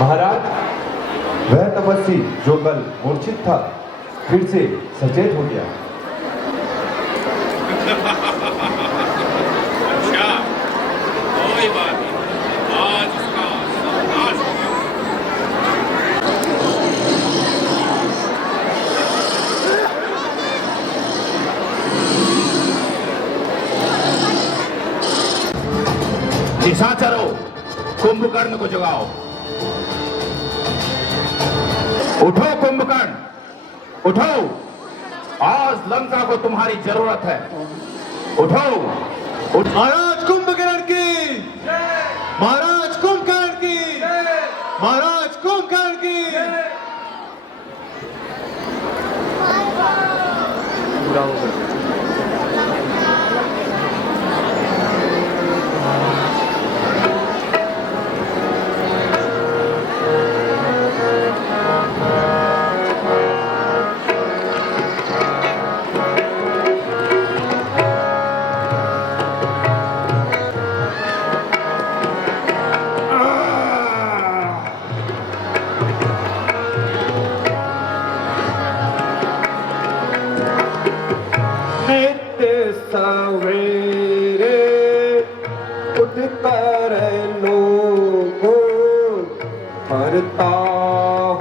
महाराज, वह तपस्वी जो कल मूर्छित था फिर से सचेत हो गया। अच्छा, कोई बात नहीं, आज उसका सर्वनाश होगा। निशाचरों, कुंभकर्ण को जगाओ। उठो कुंभकर्ण, उठो, आज लंका को तुम्हारी जरूरत है। उठो, उठो। महाराज कुंभकर्ण की, महाराज कुंभकर्ण की, महाराज कुंभकर्ण की। सवेरे उठकर लोगो भरता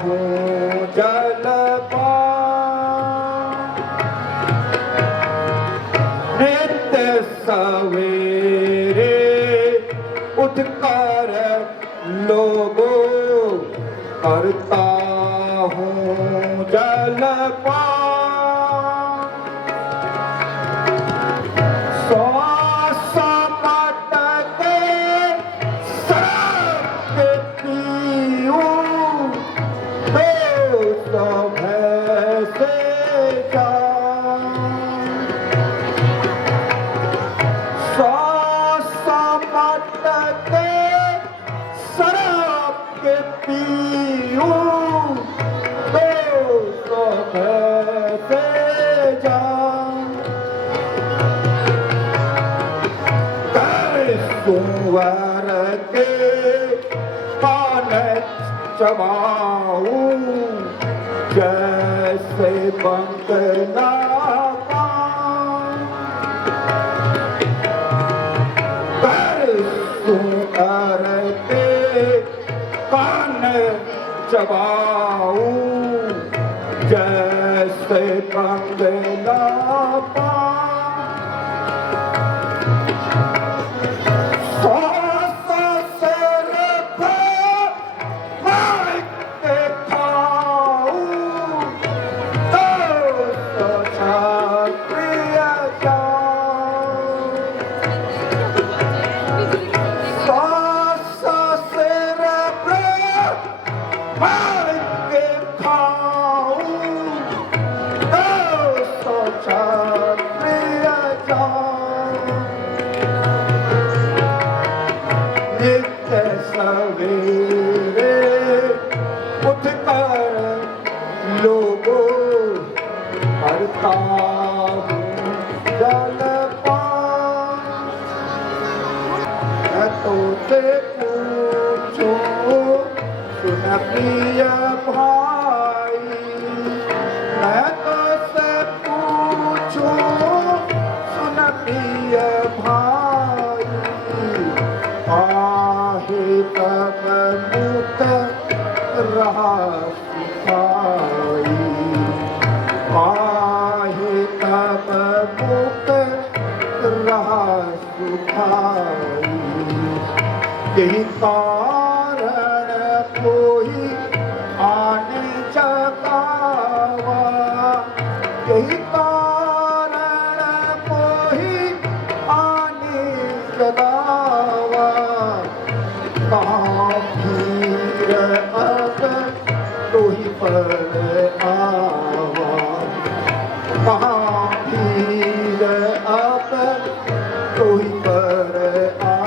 हूँ जलपान। नित्य सवेरे उठकर लोगो करता हूँ जलपान। कुंवर के कान चबाऊं जैसे बंगला कुंवर के कान चबाऊं जैसे बंगला प्रिय भाई, मैं तो से पूछूं सुन प्रिय भाई, आहे तब मुक्त रहा सिपाही, आहे तब मुक्त रहा सिपाही। यही कारण कोई आने जगावा, यही कारण कोई आने जगावा। कहाँ भीड़ अब तो ही पर आवा, कहाँ भीड़ अब तो ही पर आवा।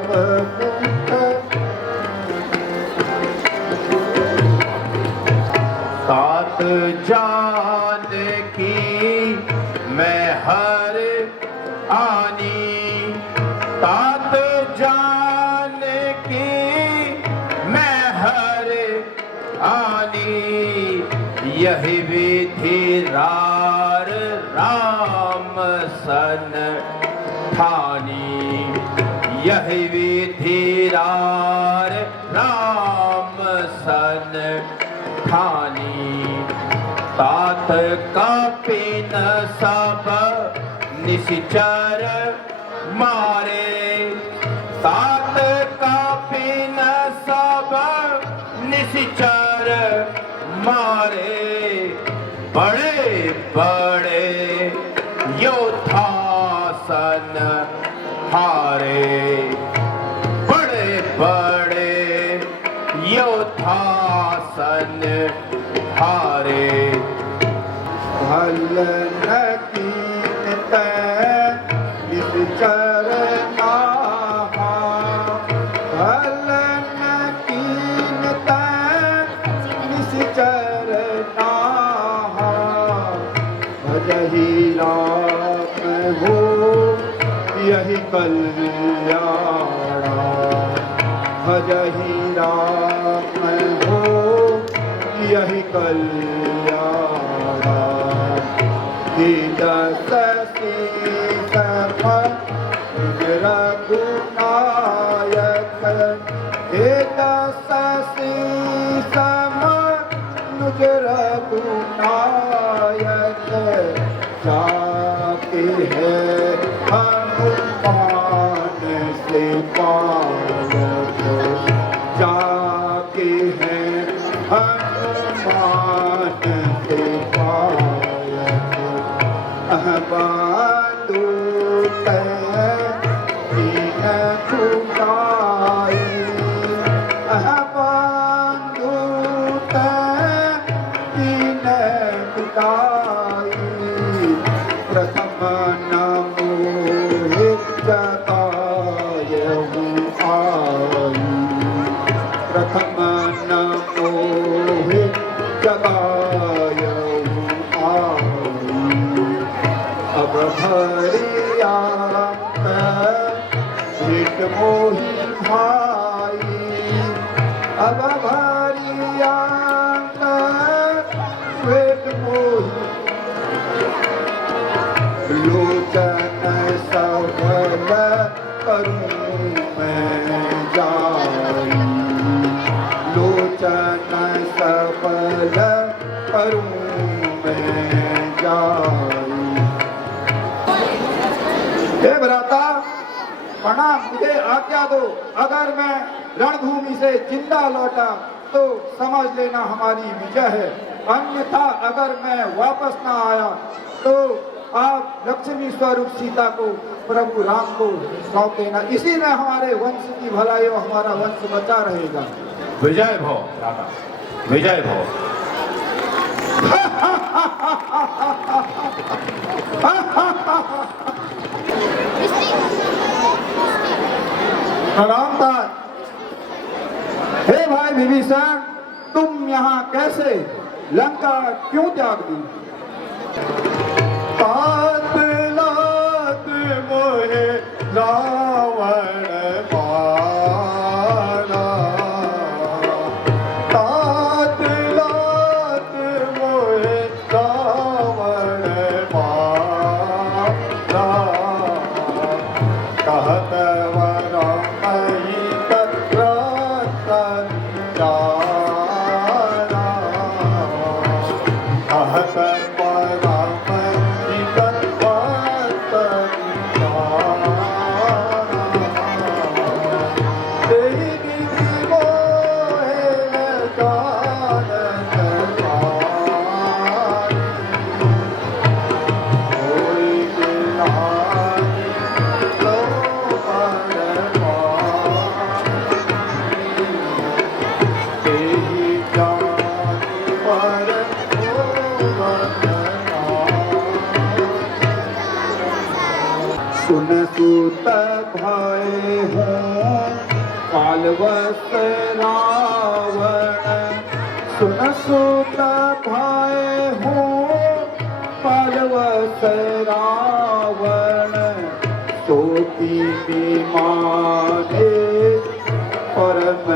सब मुख तात जान की मैं हर आनी, तात जान की मैं हर आनी, यही विधि रार राम सन ठानी, यही विधि रार राम सन ठानी। तात का पिन सब निश्चर मारे, तात का पिन सब निश्चर मारे, बड़े बड़े योद्धासन हारे, बड़े बड़े योद्धासन हारे। भल न कीन निश्चर नाहा, भल न कीन निश्चर नाहा, भजहि राम हो यही कल्याणा, भजहि राम हो यही कल्याणा। हे दस शीस रघुनायक, हे दस शीस मुझ रघुनायक, जाके है हनुमान से पालक, जाके है हनुमान से पालक। बांधू दीन खुदाई, बांधू दीन खुदाई, प्रथम नमो जगायहु आई, प्रथम नमो जगायहु आई। अब भरिया भेट मोहि भाई, अब भरिया भेट मोहि, लोचन सफल करूं मैं जाई, लोचन सफल करूं मैं जाई। हे भ्राता प्रणाम, मुझे आज्ञा दो, अगर मैं रणभूमि से जिंदा लौटा तो समझ लेना हमारी विजय है, अन्यथा अगर मैं वापस ना आया तो आप लक्ष्मी स्वरूप सीता को प्रभु राम को सौंप देना, इसी में हमारे वंश की भलाई और हमारा वंश बचा रहेगा। विजय भव दादा, विजय भव। प्रणाम तात। हे भाई विभीषण, तुम यहाँ कैसे, लंका क्यों त्याग दी? तात लात मोहे रावण मारा, तात लात मोहे रावण मारा, कहत वरमहि तत्रतन जारा, कहत वरमहि तत्रतन जारा। कालवस रावण सुन सुत भय हो कालवस रावण सोती माने परम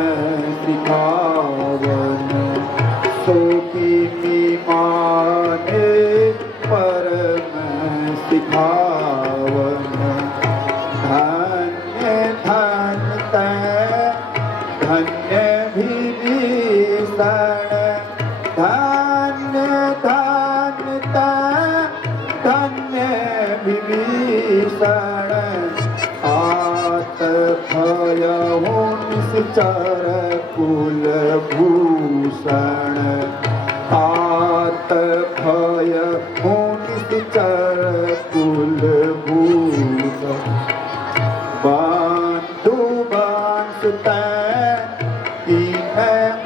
सिखावन सोती माने परम सिखावन धन्य धन्य धन्य विभीषण धन्य धन्य धन्य विभीषण आत भय हो निश्चर कुल भूषण आत भय हो निश्चर कुल भूषण बंधु बंसुत कीन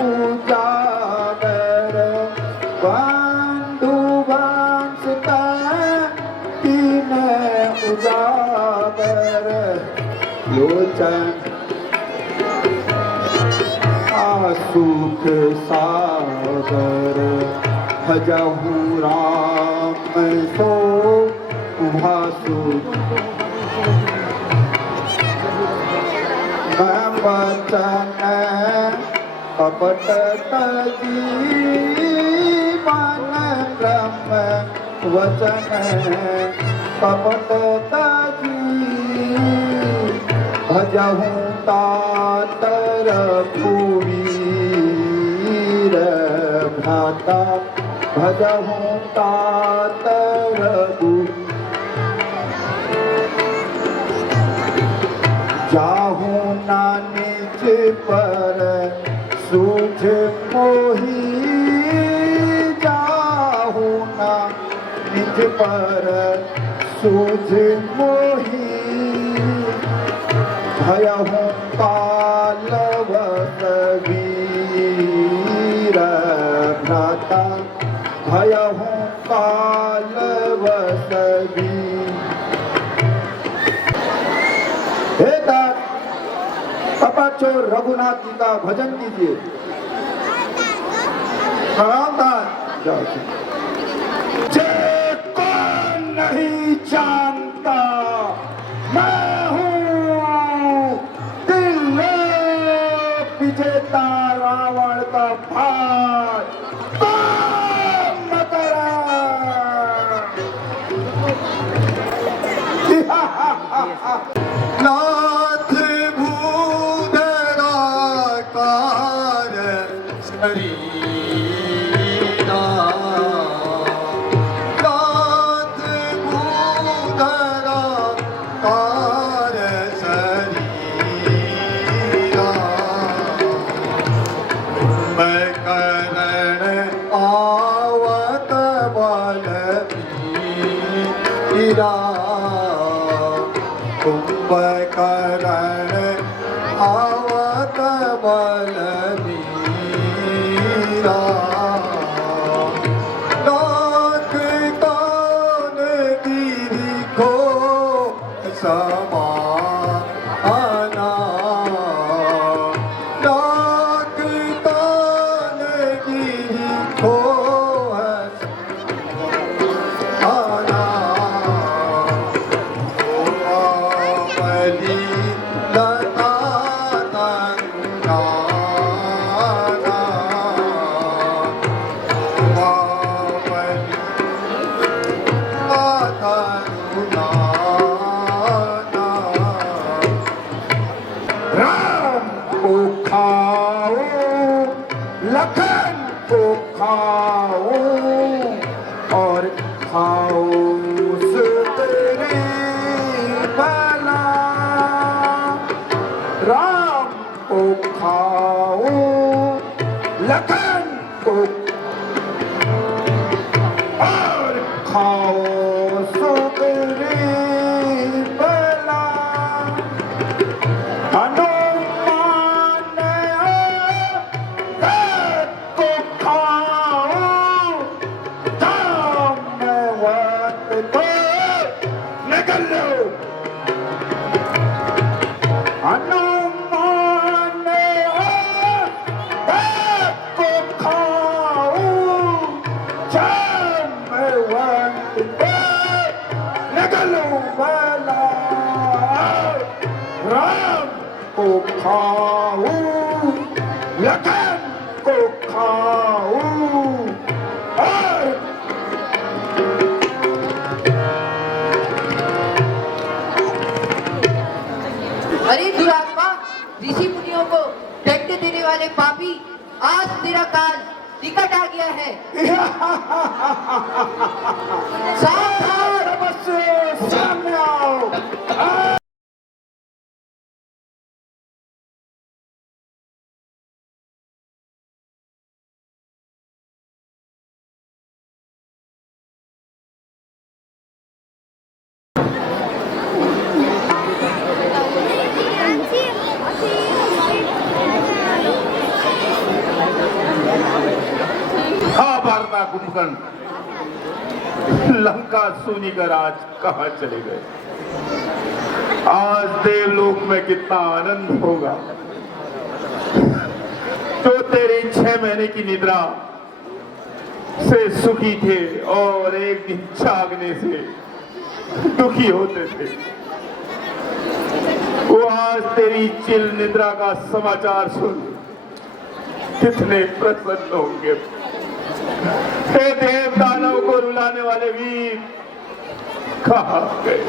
उजागर बंधु बंसुत कीन उजागर लोचन सुख सागर भजहु राम सो भासु बचन कपट तजी मन ब्रह्म वचन कपट तजी भजहु तातर पुवीर भ्राता भजहु तातर जाहू ना निज पर सूझ मोही जाहू ना निज पर सूझ मोही भयहु कालवस वीर भ्राता भयहु कालवस वीर हे दास कपाचोर रघुनाथ जी का भजन कीजिए प्रणाम दास जिसको नहीं जानता मैं हूँ दिल्लोक विजेता रावण का भाई काम न करा नाथ भूधराकार शरीरा नाथ भूधराकार शरीरा मैं करण आवत बल वीरा कुंभकर्ण आवत बलवीरा नाथ कान गिरि को समाना नाथ कान गिरि को आना लता तंगाना राम को खाओ लखन को खाओ और खाओ सुतरी बला राम को खाओ लखन को और खाओ सुतरी बला हनुमान को खाओ जामवंत को निकल लो हनुमान को खाऊं, लखन को खाऊं। अरे दुरात्मा, ऋषि मुनियों को दंड देने वाले पापी, आज तेरा काल निकट आ गया है। सावधान, नमस्ते, सामने आओ। हाँ भारता कुंभकर्ण, लंका सूनी का राज कहाँ चले गए। आज देवलोक में कितना आनंद होगा। तो तेरी 6 महीने की निद्रा से सुखी थे और एक दिन जागने से दुखी होते थे, वो आज तेरी चिल निद्रा का समाचार सुन कितने प्रसन्न होंगे। हे देव दानव को रुलाने वाले वीर कहाँ गए।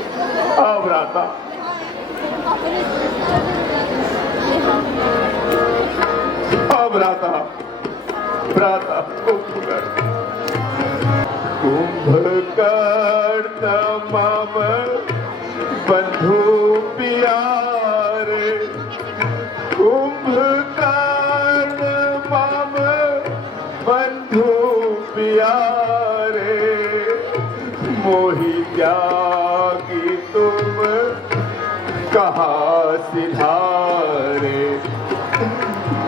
अब राता भ्राता कुंभकर्ण तमाम बंधु प्यारे, कुंभकर्ण माम बंधु प्यारे, मोहि त्यागी तुम कहाँ सिधारे,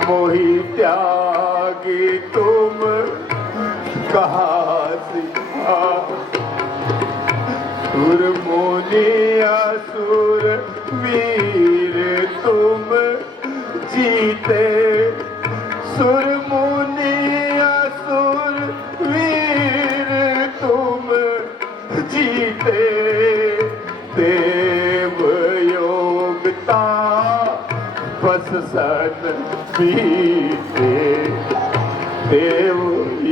मोहि त्यागी तुम कहाँ सिधारे। सुर मुनि असुर वीर तुम जीते, सुर मुनि असुर वीर तुम जीते, देव योगता बस सन बीते, देव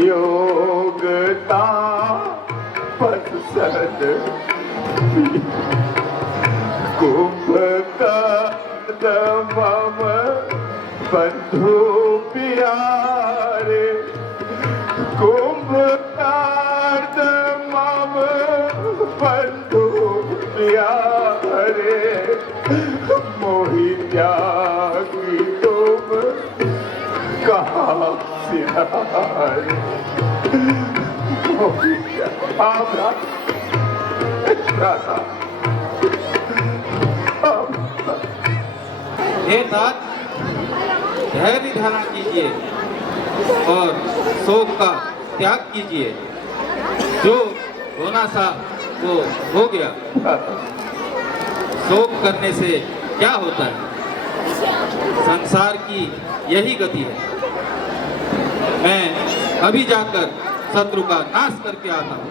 योगता बस सन कुंभकर्ण मम बंधु प्यारे, कुंभकर्ण मम बंधु प्यारे, मोहि त्यागी तुम कहाँ सिधारे, मोहि हे तात, धैर्य धारण कीजिए और शोक का त्याग कीजिए। जो होना था वो हो गया। शोक करने से क्या होता है? संसार की यही गति है। मैं अभी जाकर शत्रु का नाश करके आता हूँ।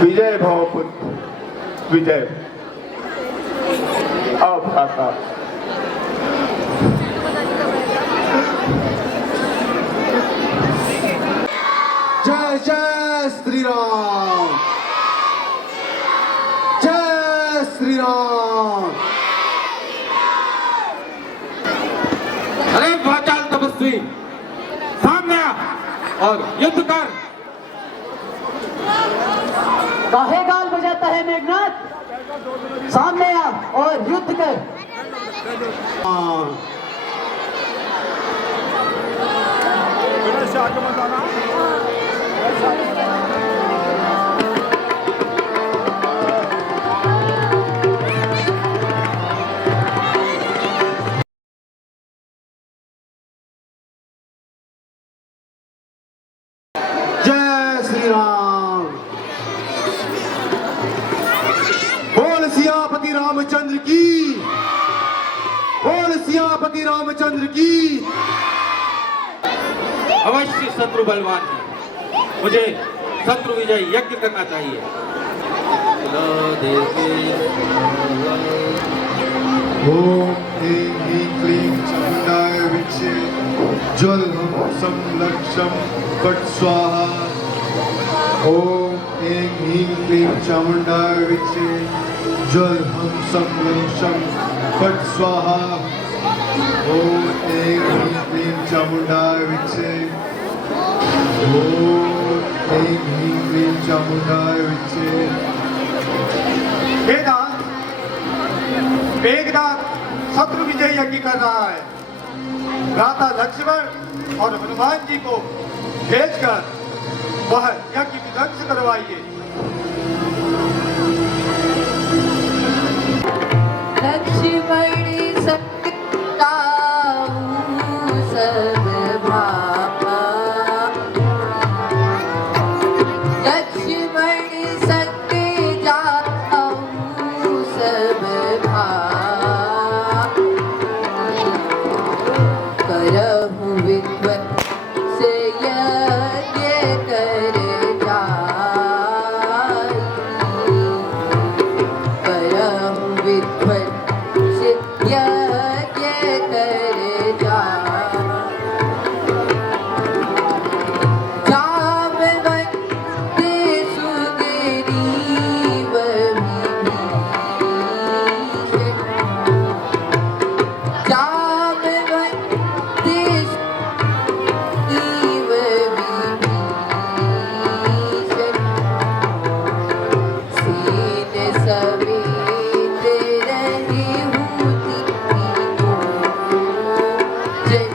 विजय भव पुत्र, विजय। अब आता जय जय श्री राम, जय श्री राम। अरे वाचाल तपस्वी, सामने आ और युद्ध कर। काहे गाल बजाता है मेघनाथ? सामने आ और युद्ध कर। जय श्री राम। बोल सियापति रामचंद्र की, बोल सियापति रामचंद्र की। अवश्य शत्रु बलवान है, मुझे शत्रु विजय यज्ञ करना चाहिए। देवे ओम ह्रीं ह्रीं क्लीं चामुंडाय विचे ज्वल हम संलक्षम फट स्वाहा ओम ऐं ह्रीं क्लीं चामुंडाय विचे ज्वल हम संलक्षम फट स्वाहा ओम ऐं ह्रीं क्लीं चामुंडाय विचे ओम ऐं ह्रीं क्लीं चामुंडाय विचे मेघनाथ शत्रु विजय यज्ञ कर रहा है। भ्राता लक्ष्मण और हनुमान जी को भेजकर वह यज्ञ विध्वंस करवाइए। लक्ष्मण सत्ताऊ सब भावा लक्ष्मण सत्य जाऊ सब भावा करहु विध्वंस यज्ञ कर जाई करहु विध्वंस यज्ञ कर जाई जामवंत सुग्रीव विभीषण जामवंत सुग्रीव विभीषण सीन समेत रहूं जन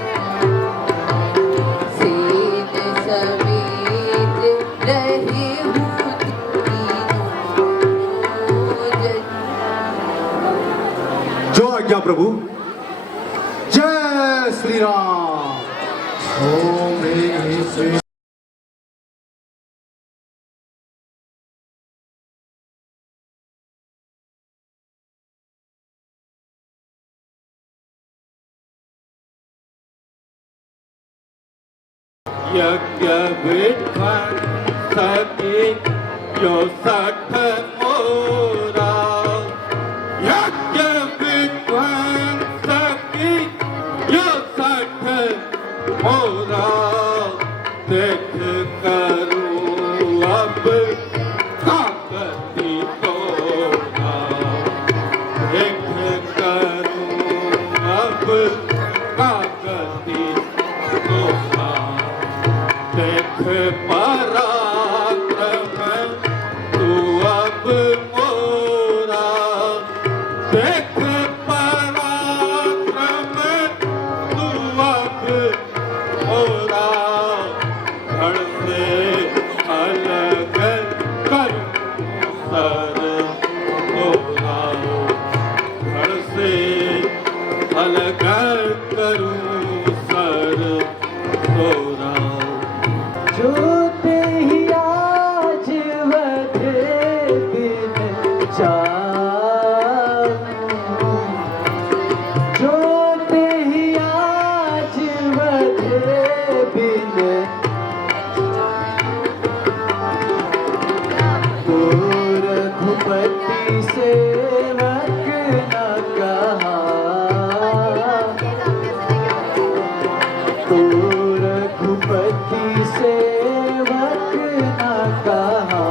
सीन समेत रहूं जन जो आज्ञा प्रभु। जय श्री राम। ओम ह्रीं ह्रीं श्री यज्ञ विध्वंस की यो सठ मोरा यज्ञ विध्वंस की यो सठ मोरा देख करूं अब ताकती तोरा देख करूं अब ताकती तोरा देख पराक्रम तू अब मोरा देख पराक्रम तू अब मोरा धड़ से अलग कर सर तोरा धड़ से अलग करूं सर तोरा जो ही आज वध बिन जाऊं जो ही आज वध बिन तो रघुपति सेवक न कहा तो रघुपति सेवक न कहा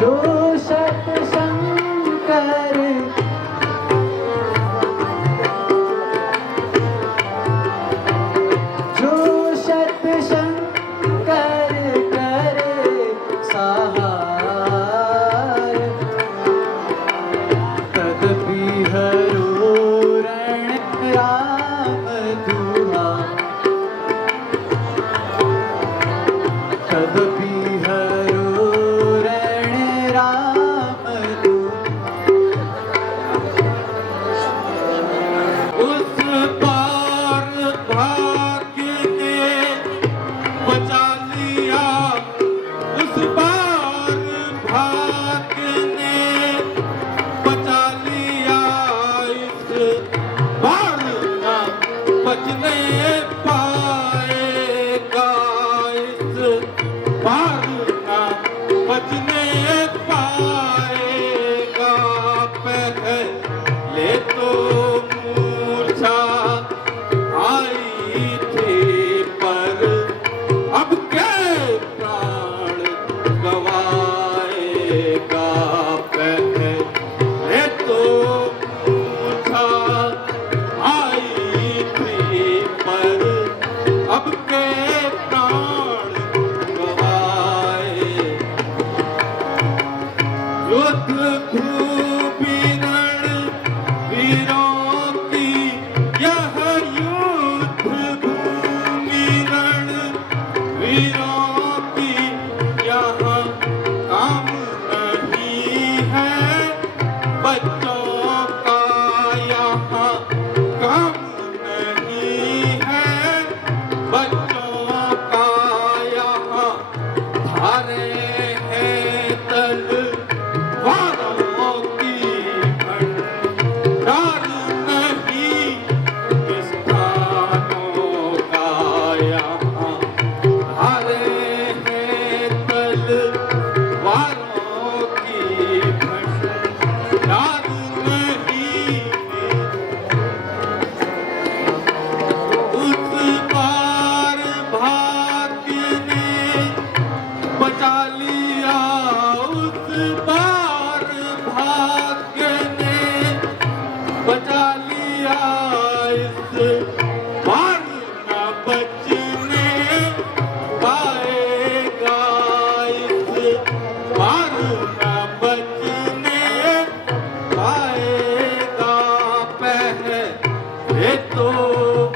जो शत शंकर जो शत शंकर करे सहार तदपि हरो रण राम दुहा तदपि हरो रण राम बचने पाएगा पहले तो मूर्छा आई थी पर अब के प्राण गवाएगा पहले तो मूर्छा आई थी पर अब के प्राण गवाए युद्ध भूमि रण वीरों की यह युद्ध भूमि रण वीरों की यहाँ काम नहीं है बच्चों का यहाँ काम नहीं है बच्चों का यहाँ धारे हैं तलवारों की भंडार नहीं किसानों का यहाँ धारे हैं तलवारों की भंडार नहीं उस पार भाग्य ने बचा लिया उस पार भाग्य ने बचा लिया इस पार न बचने पाएगा इस पार न बचने पाएगा पहले तो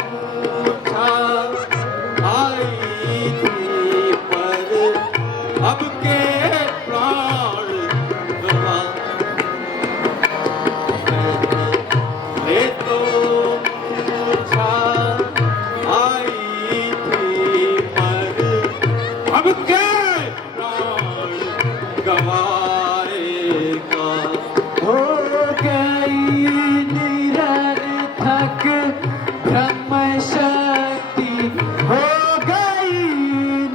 मूर्छा आई थी पर अब के प्राण गवा पहले तो मूर्छा आई थी पर अब के प्राण गवाएगा हो गई निरर्थक ब्रह्म शक्ति हो गई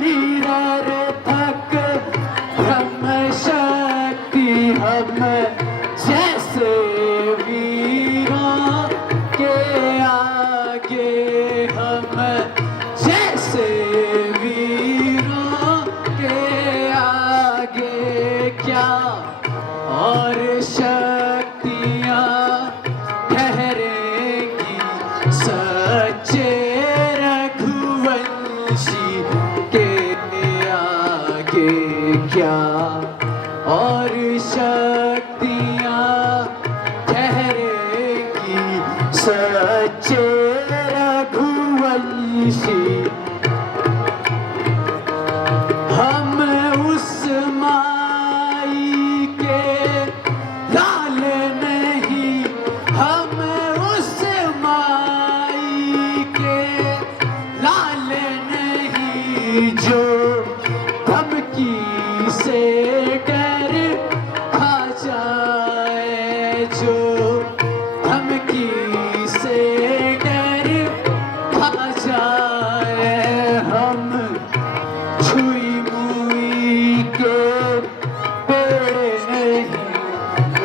निरर्थक ब्रह्म शक्ति हम जैसे वीरों के आगे हम जैसे वीरों के आगे क्या और शक्तियाँ ठहरेगी सच्चे रघुवंशी के आगे क्या और शक्तियाँ ठहरेगी सच्चे रघुवंशी हम उस माई के लाल नहीं हम उस माई के लाल नहीं जो धमकी से डर खा जाए जो धमकी से डर खा जाए हम छुई मुई के पेड़ नहीं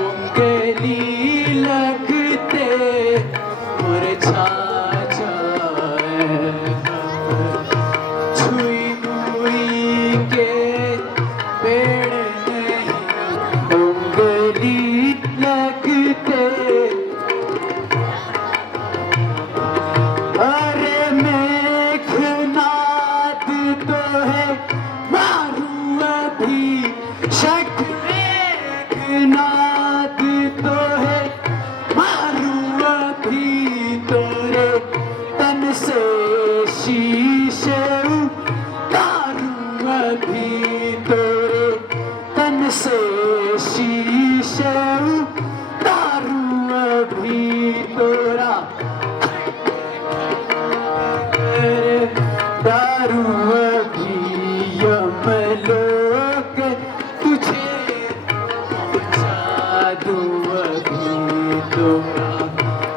उंगली लगते मुरझा जाए छुई मुई के पेड़ नहीं उंगली लगते अरे मेघनाद तो है मारू अभी शक मेघनाद तो है मारू अभी तोरे तन से शीशे उतारू अभी तोरे तन से शीशे उतारू अभी तोरा दारू अभी यमलोक तुझे पहुंचा दूं अभी तोरा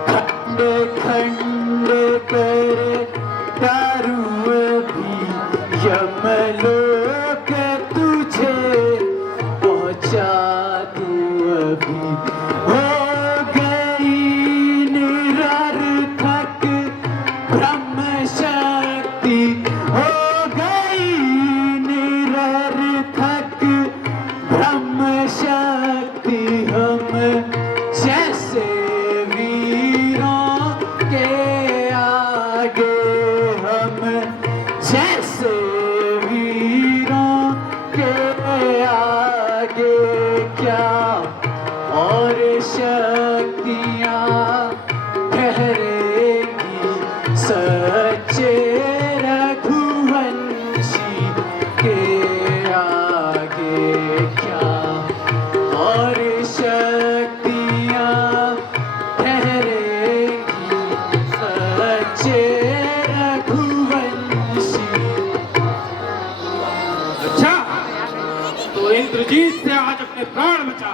खंड खंड कर दारू अभी यमलोक तुझे इंद्रजीत से आज अपने प्राण बचा।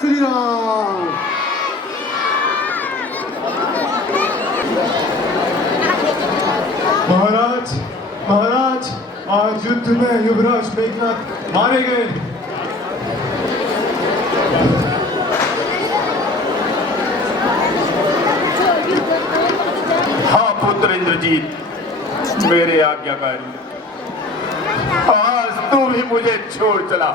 श्री राम। महाराज, महाराज, आज युद्ध में युवराज मेघनाथ मारे गए। हाँ पुत्र इंद्रजीत, मेरे आज्ञाकारी, आज तू भी मुझे छोड़ चला।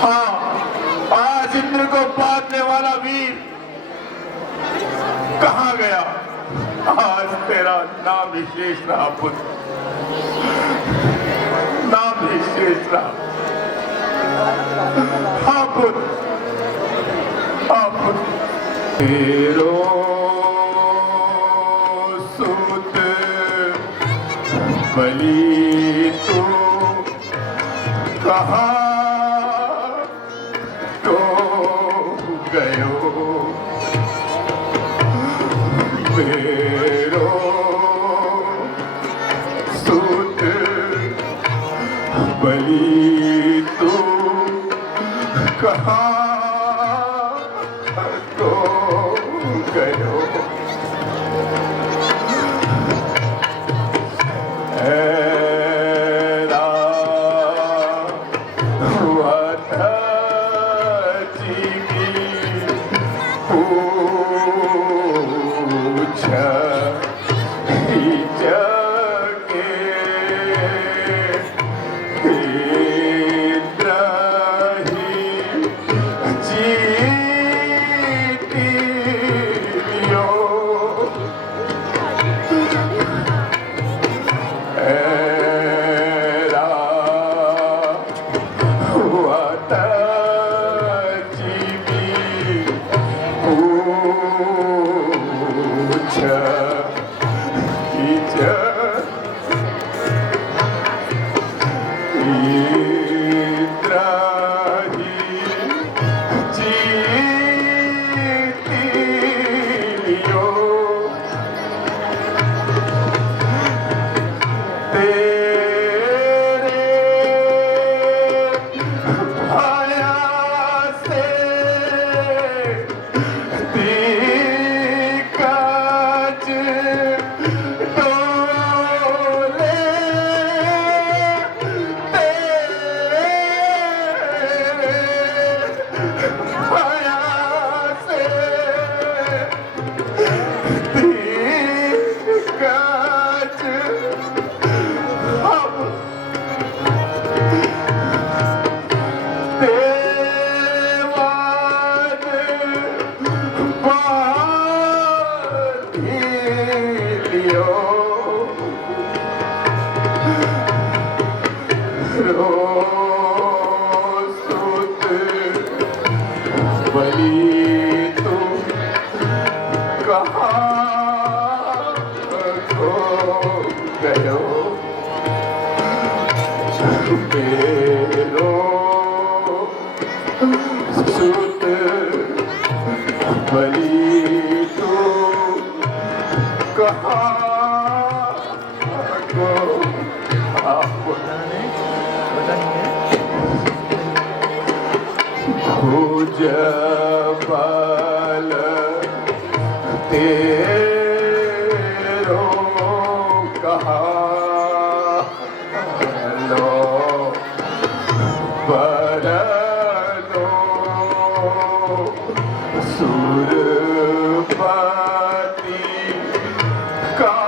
हाँ, आज इंद्र को बांधने वाला वीर कहाँ गया? आज तेरा नाम ही शेष रहा पुत्र, नाम ही शेष रहा। हाँ पुत्र, हाँ पुत्र। तेरो सुत बलि तू कहाँ तो गयो? मेरो सुत बलि तू कहाँ तो गयो? भुजबल तेरो कहालो बरलो सुरपति कापी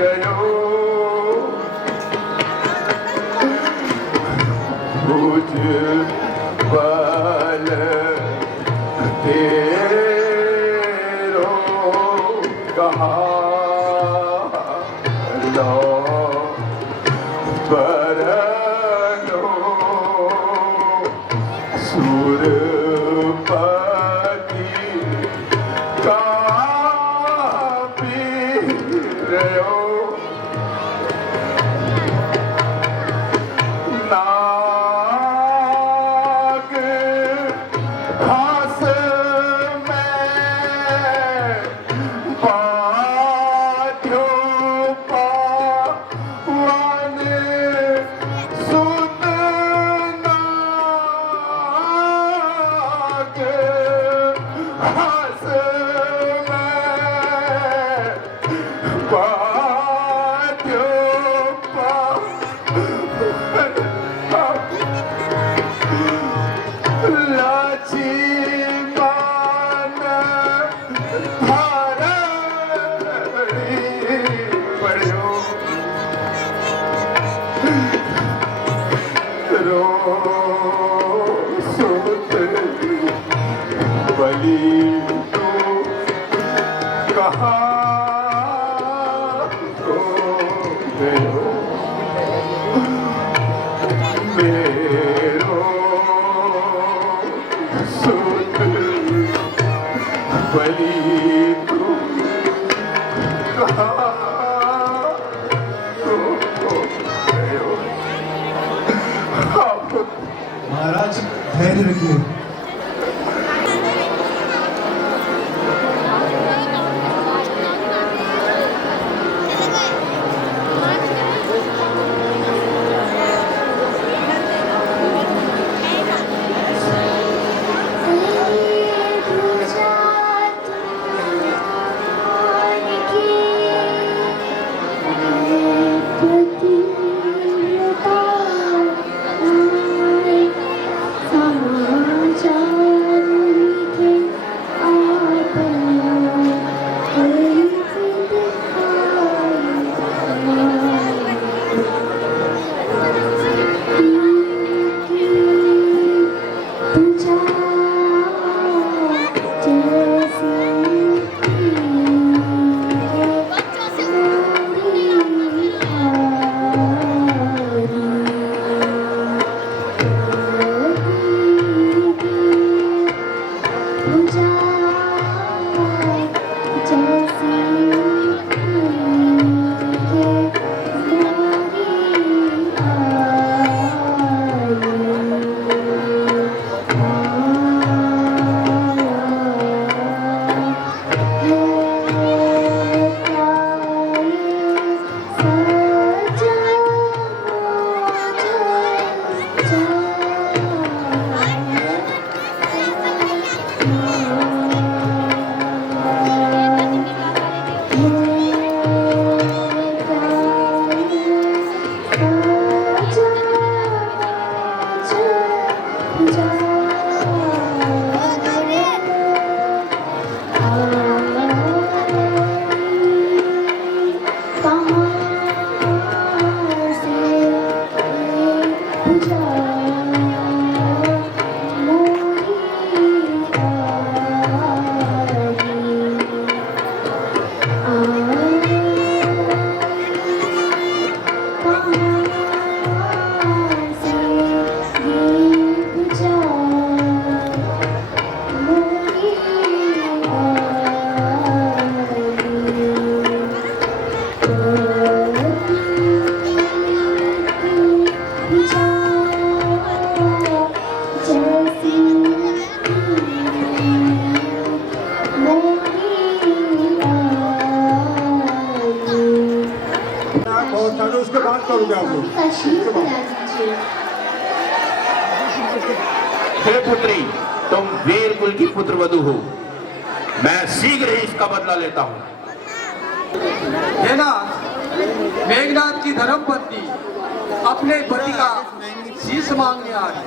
रयो भुजबल तेरो लो बरनो सुरपति का पीर हो नाग घास में बाध्यो पावन सुत नाग घास में बाध्यो पावन लाची मान धारणी पड़ो रो सुत बलि तू कहाँ तो गयो मेरो सुत बलि तू कहाँ तो गयो अब महाराज धैर्य रखिए। उसके बाद करूंगा हे पुत्री, तुम वीर कुल की पुत्र वधु हो। मैं शीघ्र ही इसका बदला लेता हूँ। मेघनाथ की धर्मपत्नी अपने पति का शीश मांगने आ रही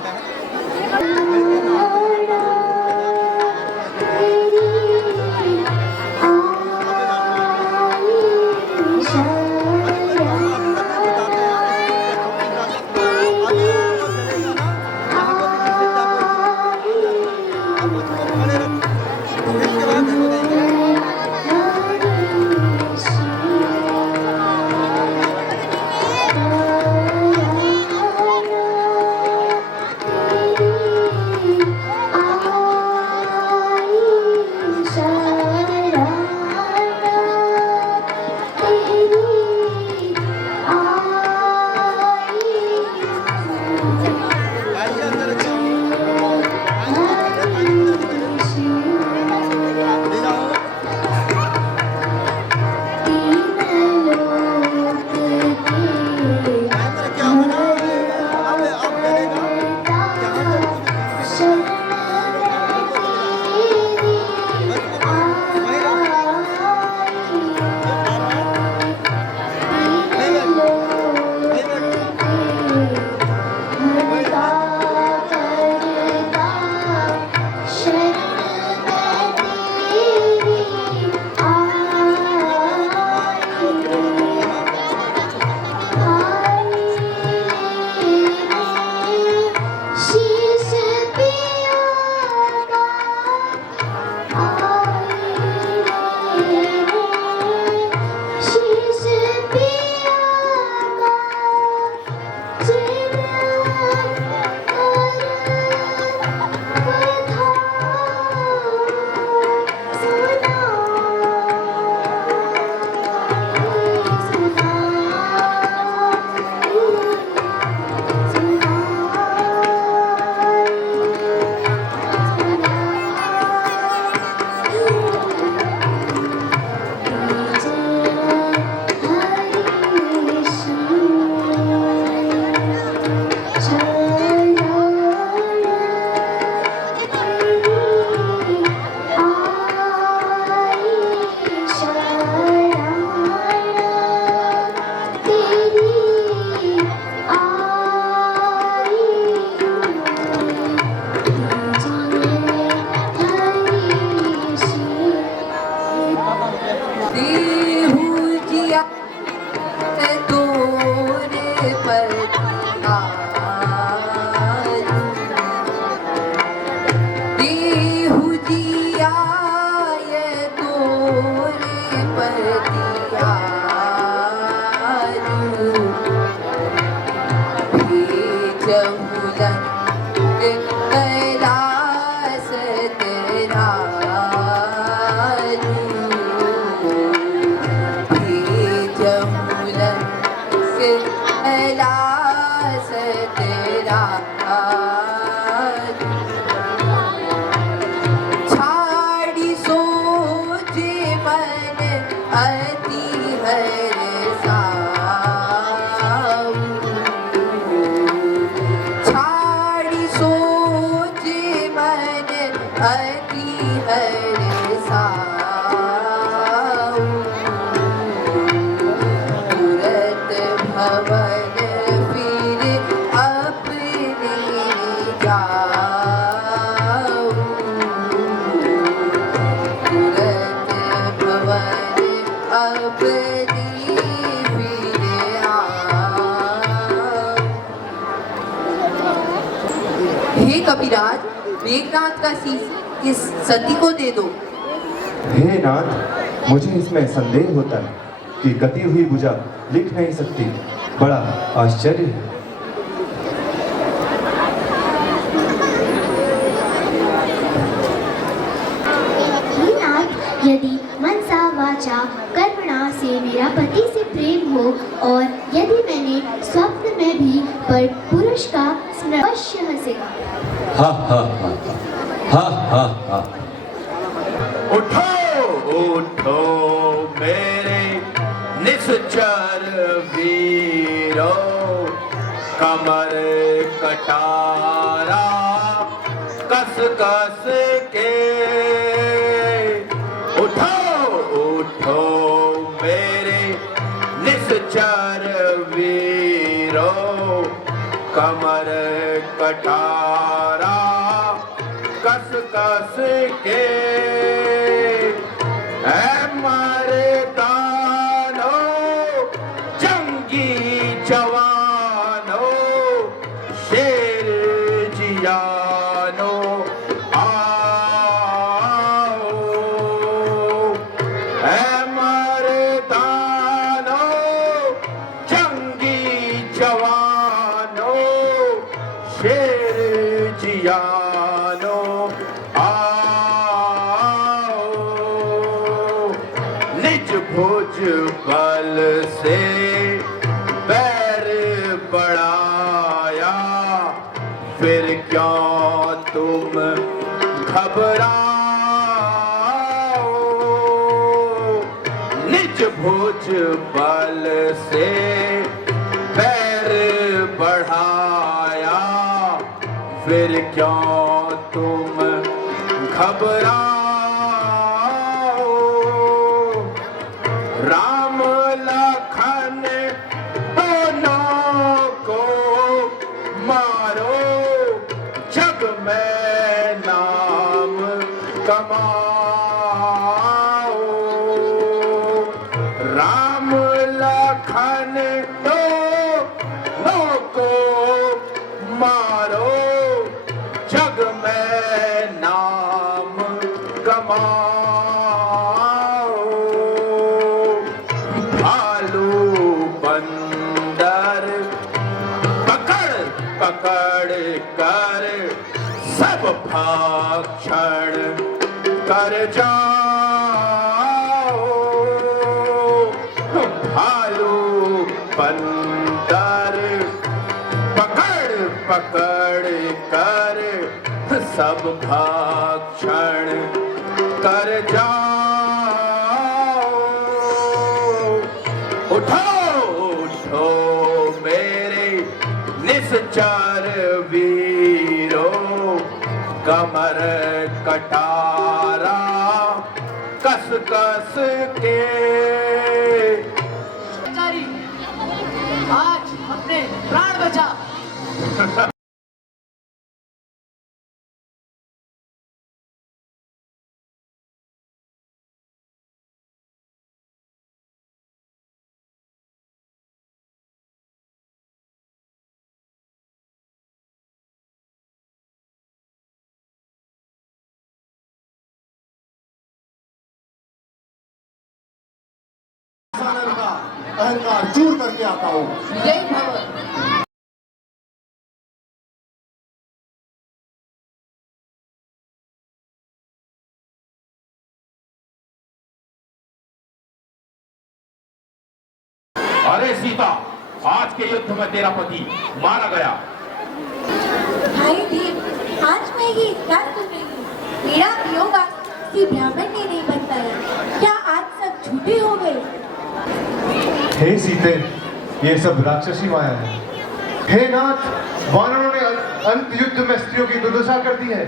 तोरे पर देहु जियाय तोरे पर भेजहुलन कैलास तेरा भेजहुलन कैलास तेरा छाड़ी सोचे मन अति हरसाऊ छाड़ी सोचे मन अति हरसाऊ तुरत भवन फिर अपने जाऊं तुरत भवन अपनी फिर आऊं। हे कपिराज, मेघनाथ का शीश इस सती को दे दो। हे नाथ, मुझे इसमें संदेह होता है कि गति हुई भुजा लिख नहीं सकती। बड़ा आश्चर्य है। हे नाथ, यदि मनसा वाचा कर्मणा से मेरा पति से प्रेम हो और यदि मैंने स्वप्न में भी पर पुरुष का स्मरण अवश्य हंसेगा। हा हा हा हा हा हा। उठो उठो मेरे निश्चर वीरो, कमर कटारा कस कस के। उठो उठो मेरे निश्चर वीरो, कमर कटारा कस कस के। ऐ मारे दानो जंगी जवानो, शेर जियानो आओ। ऐ मारे दानो जंगी जवानो, शेर जियानो आओ। निज भुज बल से पैर बढ़ाया, फिर क्यों तुम घबराओ। निज भुज बल से पैर बढ़ाया, फिर क्यों तुम घबराओ। राम लखन दोनों को मारो, जग में नाम कमाओ। राम लखन दोनों को मारो, जग में नाम कमाओ। भालू बंदर पकड़ पकड़ कर सब भक्षण कर जाओ। भालू बंदर पकड़ पकड़ कर सब भक्षण कर जाओ। उठो उठो मेरे निश्चर वीरो, कमर कटारा कस कस के। आज अपने प्राण बचा। अहंकार दूर करके आता हूँ। विजय भव। अरे सीता, आज के युद्ध में तेरा पति मारा गया। भाई देव, आज मैं ये क्या सुन रही हूँ? मेरा वियोग किसी ब्राह्मण ने नहीं बताया। क्या आज सब झूठे हो गए? हे सीते, ये सब राक्षसी माया है। हे नाथ, वानरों ने अंत युद्ध में स्त्रियों की दुर्दशा कर दी है।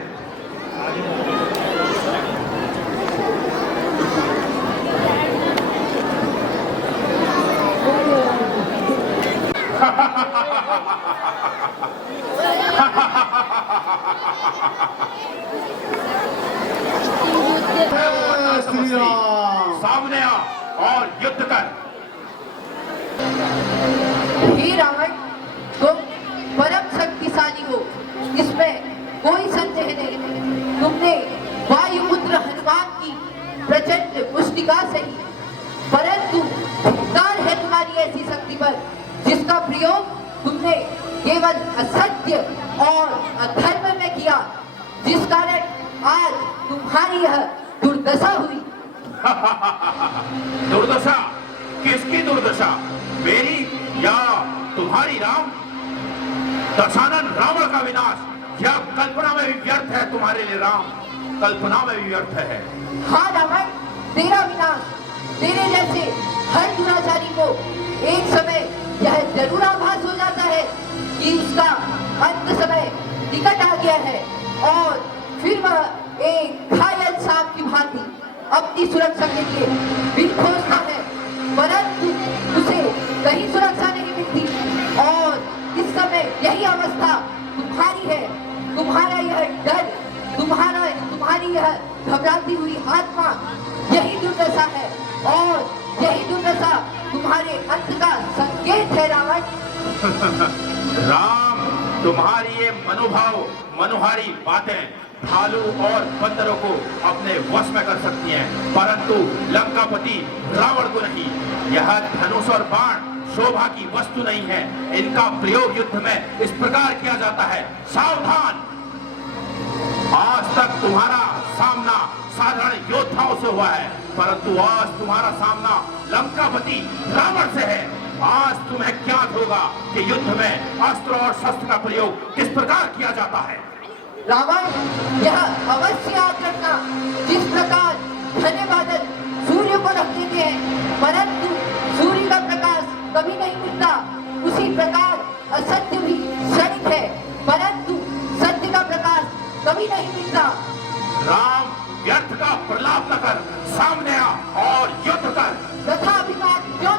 श्री राम। सामने आ और युद्ध कर। हे रावण, तुम परम शक्तिशाली हो, इसमें कोई संदेह नहीं। तुमने वायुपुत्र हनुमान की प्रचंड पुष्टिका से ही, परंतु धिक्कार है तुम्हारी ऐसी शक्ति पर जिसका प्रयोग तुमने केवल असत्य और अधर्म में किया, जिस कारण आज तुम्हारी यह दुर्दशा हुई। दुर्दशा? किसकी दुर्दशा? मेरी या तुम्हारी? राम, दशानन रावण का विनाश यह कल्पना में भी व्यर्थ है तुम्हारे लिए। राम, कल्पना में भी व्यर्थ है। हाँ रावण, तेरा विनाश, तेरे जैसे हर दुराचारी को एक समय यह जरूर आभास हो जाता है कि उसका अंत समय निकट आ गया है, और फिर वह एक घायल सांप की भांति अपनी सुरक्षा के लिए बिल खोजता है, परंतु उसे कहीं सुरक्षा नहीं मिलती। और इस समय यही अवस्था तुम्हारी है। तुम्हारा यह डर, तुम्हारी यह घबराती हुई आत्मा, यही दुर्दशा है, और यही दुर्दशा तुम्हारे अंत का संकेत है रावण। राम, तुम्हारी ये मनोहारी बातें भालू और बंदरों को अपने वश में कर सकती हैं, परंतु लंकापति रावण को नहीं। यह धनुष और बाण शोभा की वस्तु नहीं है। इनका प्रयोग युद्ध में इस प्रकार किया जाता है। सावधान! आज तक तुम्हारा सामना साधारण योद्धाओं से हुआ है, परंतु आज तुम्हारा सामना लंकापति रावण से है। आज तुम्हें ज्ञात होगा कि युद्ध में अस्त्र और शस्त्र का प्रयोग किस प्रकार किया जाता है। रावण, यह अवश्य याद रखना, जिस प्रकार घने बादल सूर्य को ढक देते हैं, परंतु सूर्य का प्रकाश कभी नहीं मिलता, उसी प्रकार असत्य भी क्षणिक है, परंतु सत्य का प्रकाश कभी नहीं मिलता। राम, व्यर्थ का प्रलाप न कर, सामने आ और युद्ध कर। तथा अभिमान क्यों